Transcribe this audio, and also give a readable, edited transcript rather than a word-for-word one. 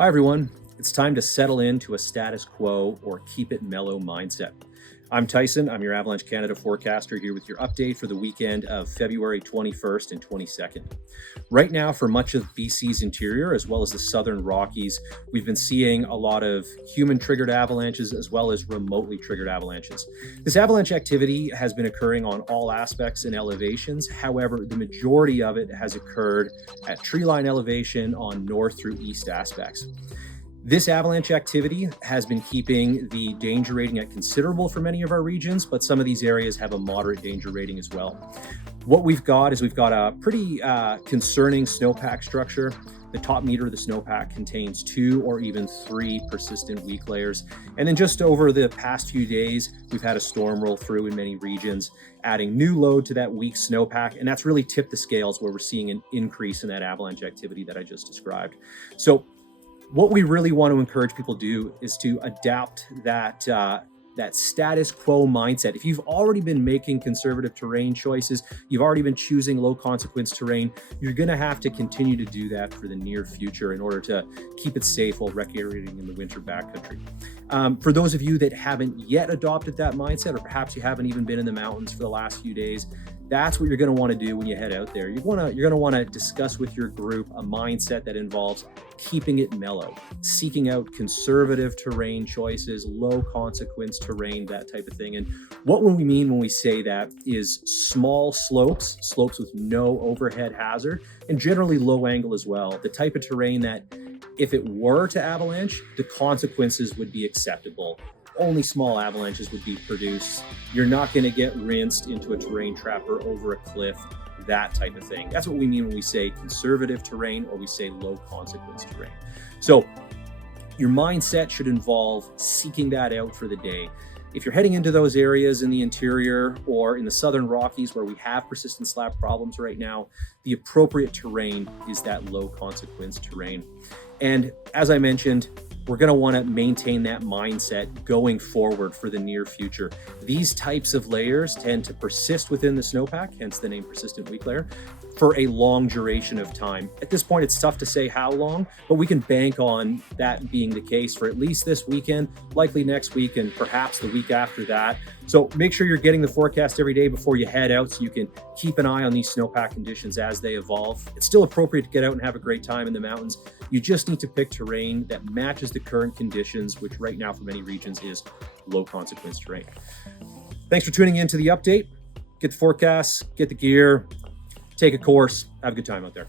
Hi, everyone. It's time to settle into a status quo or keep it mellow mindset. I'm Tyson. I'm your Avalanche Canada forecaster here with your update for the weekend of February 21st and 22nd. Right now, for much of BC's interior, as well as the southern Rockies, we've been seeing a lot of human-triggered avalanches as well as remotely triggered avalanches. This avalanche activity has been occurring on all aspects and elevations. However, the majority of it has occurred at tree line elevation on north through east aspects. This avalanche activity has been keeping the danger rating at considerable for many of our regions, but some of these areas have a moderate danger rating as well. What we've got is a pretty concerning snowpack structure. The top meter of the snowpack contains 2 or even 3 persistent weak layers. And then just over the past few days, we've had a storm roll through in many regions, adding new load to that weak snowpack. And that's really tipped the scales where we're seeing an increase in that avalanche activity that I just described. So what we really want to encourage people to do is to adapt that status quo mindset. If you've already been making conservative terrain choices, you've already been choosing low consequence terrain, you're going to have to continue to do that for the near future in order to keep it safe while recreating in the winter backcountry. For those of you that haven't yet adopted that mindset, or perhaps you haven't even been in the mountains for the last few days, that's what you're going to want to do when you head out there. You're going to want to discuss with your group a mindset that involves keeping it mellow, seeking out conservative terrain choices, low consequence terrain, that type of thing. And what we mean when we say that is small slopes with no overhead hazard, and generally low angle as well. The type of terrain that if it were to avalanche, the consequences would be acceptable. Only small avalanches would be produced. You're not going to get rinsed into a terrain trap or over a cliff, that type of thing. That's what we mean when we say conservative terrain or we say low consequence terrain. So your mindset should involve seeking that out for the day. If you're heading into those areas in the interior or in the southern Rockies where we have persistent slab problems right now, the appropriate terrain is that low consequence terrain. And as I mentioned, we're going to want to maintain that mindset going forward for the near future. These types of layers tend to persist within the snowpack, hence the name persistent weak layer, for a long duration of time. At this point, it's tough to say how long, but we can bank on that being the case for at least this weekend, likely next week, and perhaps the week after that. So make sure you're getting the forecast every day before you head out so you can keep an eye on these snowpack conditions as they evolve. It's still appropriate to get out and have a great time in the mountains. You just need to pick terrain that matches the current conditions, which right now for many regions is low consequence terrain. Thanks for tuning in to the update. Get the forecasts, get the gear, take a course, have a good time out there.